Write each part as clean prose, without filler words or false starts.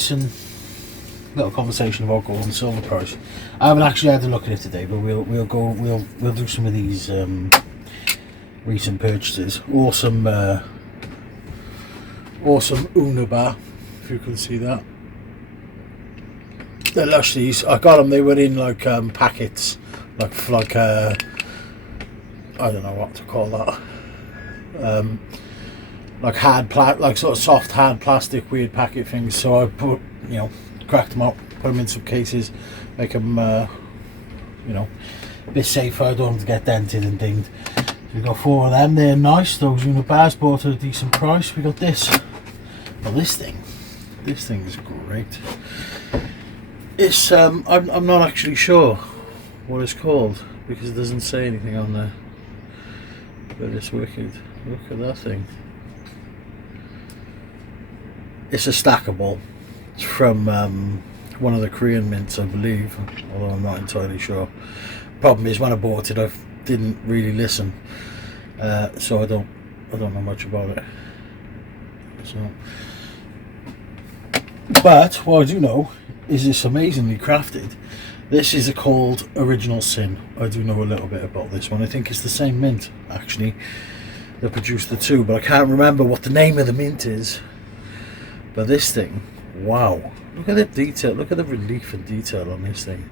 listen. Little conversation about gold and silver price. I haven't actually had a look at it today, but we'll do some of these recent purchases. Awesome Una bar, if you can see that. They're lush, these. I got them. They were in like packets, like I don't know what to call that. Like sort of soft hard plastic weird packet things. So I put, cracked them up, put them in some cases, make them, a bit safer. I don't want them to get dented and dinged. So we got 4 of them. They're nice. Those unit bars bought at a decent price. We got this. Well, this thing is great. It's I'm not actually sure what it's called because it doesn't say anything on there. But it's wicked. Look at that thing. It's a stackable. It's from one of the Korean mints, I believe, although I'm not entirely sure. Problem is, when I bought it, I didn't really listen, so I don't know much about it. So, but what I do know is it's amazingly crafted. This is called Original Sin. I do know a little bit about this one. I think it's the same mint actually that produced the two, but I can't remember what the name of the mint is. But this thing, wow, look at the detail, look at the relief and detail on this thing.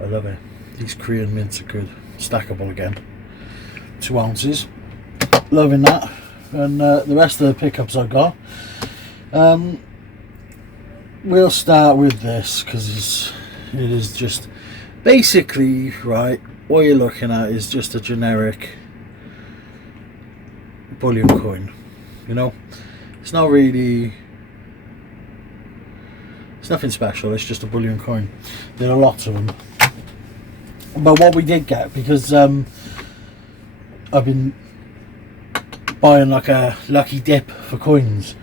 I love it. These Korean mints are good. Stackable again. 2 ounces. Loving that. And the rest of the pickups I got. We'll start with this because it is just basically, right, what you're looking at is just a generic bullion coin. It's not really, it's nothing special, it's just a bullion coin. There are lots of them. But what we did get, because I've been buying like a lucky dip for coins,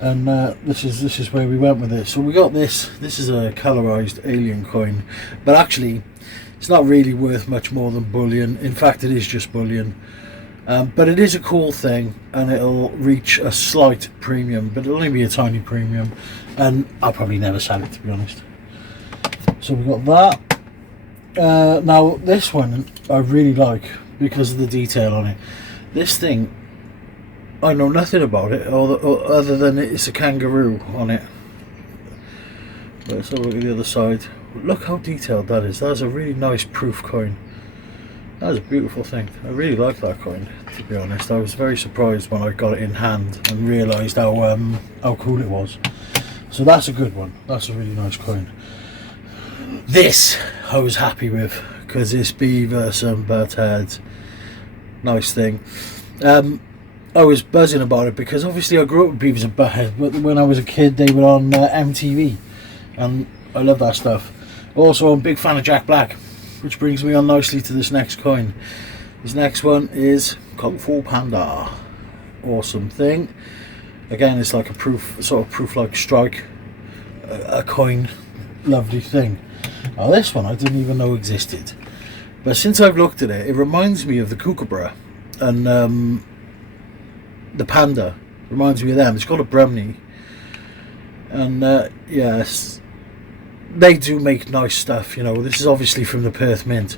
and this is where we went with it. So we got this. This is a colorized alien coin, but actually it's not really worth much more than bullion. In fact, it is just bullion. But it is a cool thing, and it'll reach a slight premium, but it'll only be a tiny premium, and I'll probably never sell it, to be honest. So we got that. Now this one I really like because of the detail on it. This thing, I know nothing about it other than it's a kangaroo on it. But let's have a look at the other side. Look how detailed that is. That's a really nice proof coin. That's a beautiful thing. I really like that coin, to be honest. I was very surprised when I got it in hand and realised how cool it was. So that's a good one. That's a really nice coin. This I was happy with because it's beavers and bird heads. Nice thing. I was buzzing about it because obviously I grew up with beavers and butthead, but when I was a kid they were on MTV, and I love that stuff. Also, I'm a big fan of Jack Black, which brings me on nicely to this next coin. This next one is Kung Fu Panda. Awesome thing. Again, it's like a sort of proof like strike, a coin, lovely thing. Now this one I didn't even know existed, but since I've looked at it, it reminds me of the kookaburra, and the panda reminds me of them. It's called a Brumney, and yes, they do make nice stuff. This is obviously from the Perth Mint,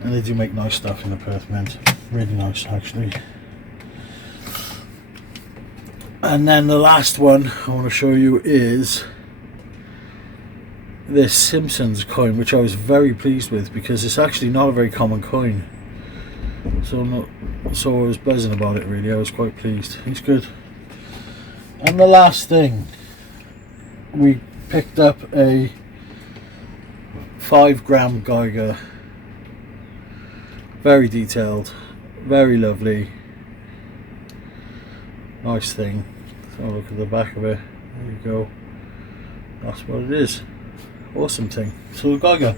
and they do make nice stuff in the Perth Mint. Really nice, actually. And then the last one I want to show you is this Simpsons coin, which I was very pleased with because it's actually not a very common coin. So I was buzzing about it, really. I was quite pleased. It's good. And the last thing, we picked up a 5-gram Geiger. Very detailed, very lovely, nice thing. So look at the back of it. There you go. That's what it is. Awesome thing. So Geiger.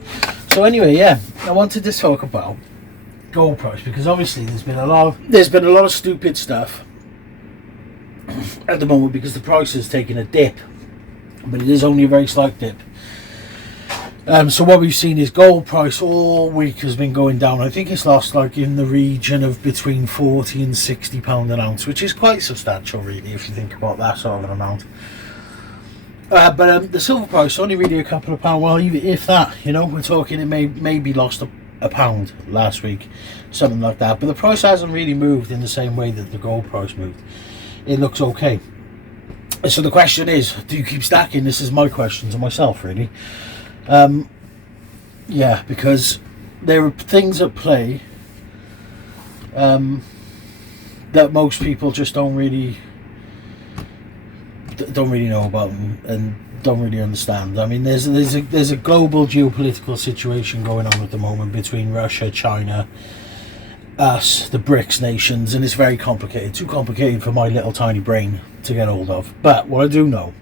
So anyway, yeah, I wanted to talk about gold price because obviously there's been a lot of stupid stuff at the moment because the price is taking a dip, but it is only a very slight dip. So what we've seen is gold price all week has been going down. I think it's lost like in the region of between 40 and 60 pound an ounce, which is quite substantial really if you think about that sort of an amount. But the silver price only really a couple of pounds. Well, even if that, you know, we're talking it maybe lost a pound last week, something like that. But the price hasn't really moved in the same way that the gold price moved. It looks okay. So the question is, do you keep stacking? This is my question to myself, really. Yeah, because there are things at play that most people just don't really know about and don't really understand. I mean, there's a global geopolitical situation going on at the moment between Russia, China, us, the BRICS nations, and it's very complicated. Too complicated for my little tiny brain to get hold of. But what I do know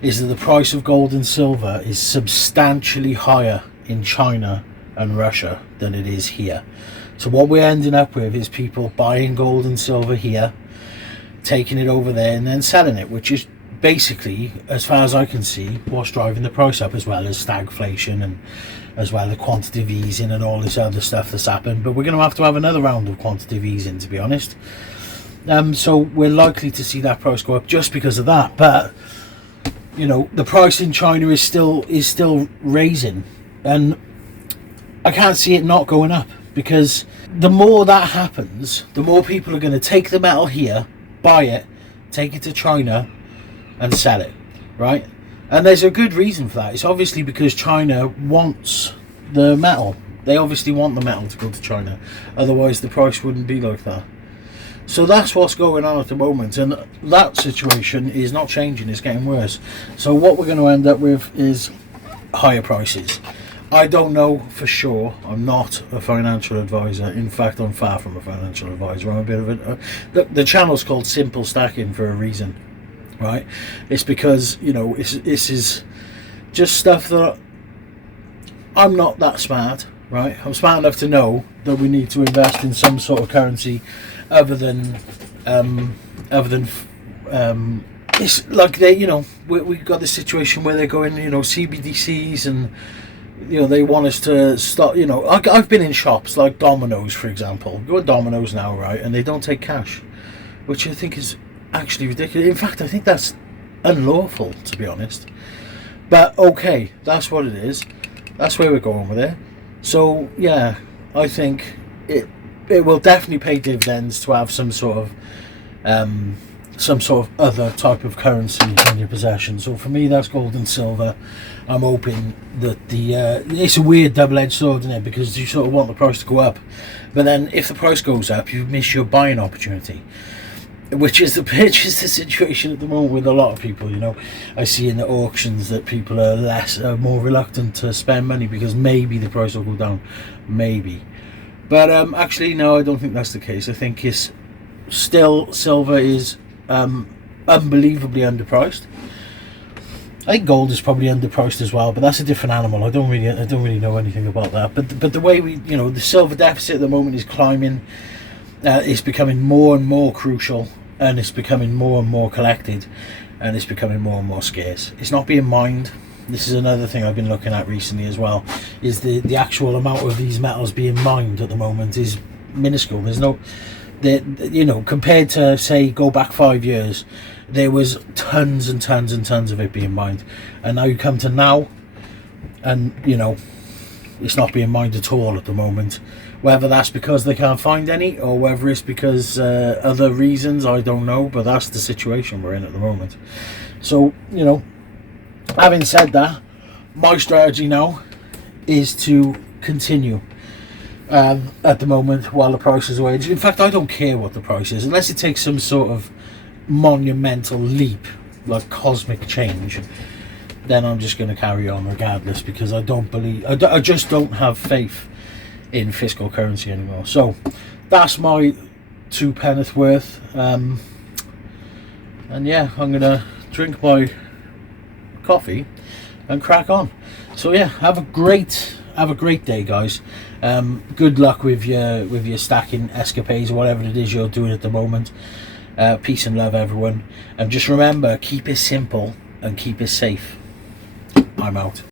is that the price of gold and silver is substantially higher in China and Russia than it is here. So what we're ending up with is people buying gold and silver here, taking it over there and then selling it, which is basically, as far as I can see, what's driving the price up, as well as stagflation and as well as quantitative easing and all this other stuff that's happened. But we're going to have another round of quantitative easing, to be honest. So we're likely to see that price go up just because of that. But you know, the price in China is still raising, and I can't see it not going up, because the more that happens, the more people are going to take the metal here, buy it, take it to China and sell it, right? And there's a good reason for that. It's obviously because China wants the metal. They obviously want the metal to go to China, otherwise the price wouldn't be like that. So that's what's going on at the moment, and that situation is not changing, it's getting worse. So what we're going to end up with is higher prices. I don't know for sure. I'm not a financial advisor. In fact, I'm far from a financial advisor. I'm a bit of the channel's called Simple Stacking for a reason, right? It's because, you know, this is just stuff that I'm not that smart, right? I'm smart enough to know that we need to invest in some sort of currency other than it's like they, you know, we've got this situation where they're going, you know, CBDCs, and you know, they want us to stop. You know, I've been in shops like Domino's, for example. Go to Domino's now, right, and they don't take cash, which I think is actually ridiculous. In fact, I think that's unlawful, to be honest. But okay, that's what it is. That's where we're going with it. So yeah, I think it will definitely pay dividends to have some sort of other type of currency in your possession. So for me, that's gold and silver. I'm hoping that it's a weird double-edged sword, isn't it? Because you sort of want the price to go up, but then if the price goes up, you miss your buying opportunity, which is the situation at the moment with a lot of people. You know, I see in the auctions that people are more reluctant to spend money because maybe the price will go down, maybe. But actually, no, I don't think that's the case. I think it's still, silver is unbelievably underpriced. I think gold is probably underpriced as well, but that's a different animal. I don't really know anything about that. But the way the silver deficit at the moment is climbing. It's becoming more and more crucial, and it's becoming more and more collected, and it's becoming more and more scarce. It's not being mined. This is another thing I've been looking at recently as well, is the actual amount of these metals being mined at the moment is minuscule. There's no, you know, compared to, say, go back 5 years, there was tons and tons and tons of it being mined, and now you come to now, and you know, it's not being mined at all at the moment. Whether that's because they can't find any, or whether it's because other reasons, I don't know, but that's the situation we're in at the moment. So, you know, having said that, my strategy now is to continue at the moment while the price is away. In fact, I don't care what the price is, unless it takes some sort of monumental leap, like cosmic change. Then I'm just going to carry on regardless, because I just don't have faith in fiscal currency anymore. So that's my 2 penneth worth. And yeah, I'm going to drink my coffee and crack on. So yeah, have a great day, guys. Good luck with your stacking escapades, or whatever it is you're doing at the moment. Peace and love, everyone, and just remember, keep it simple and keep it safe. I'm out.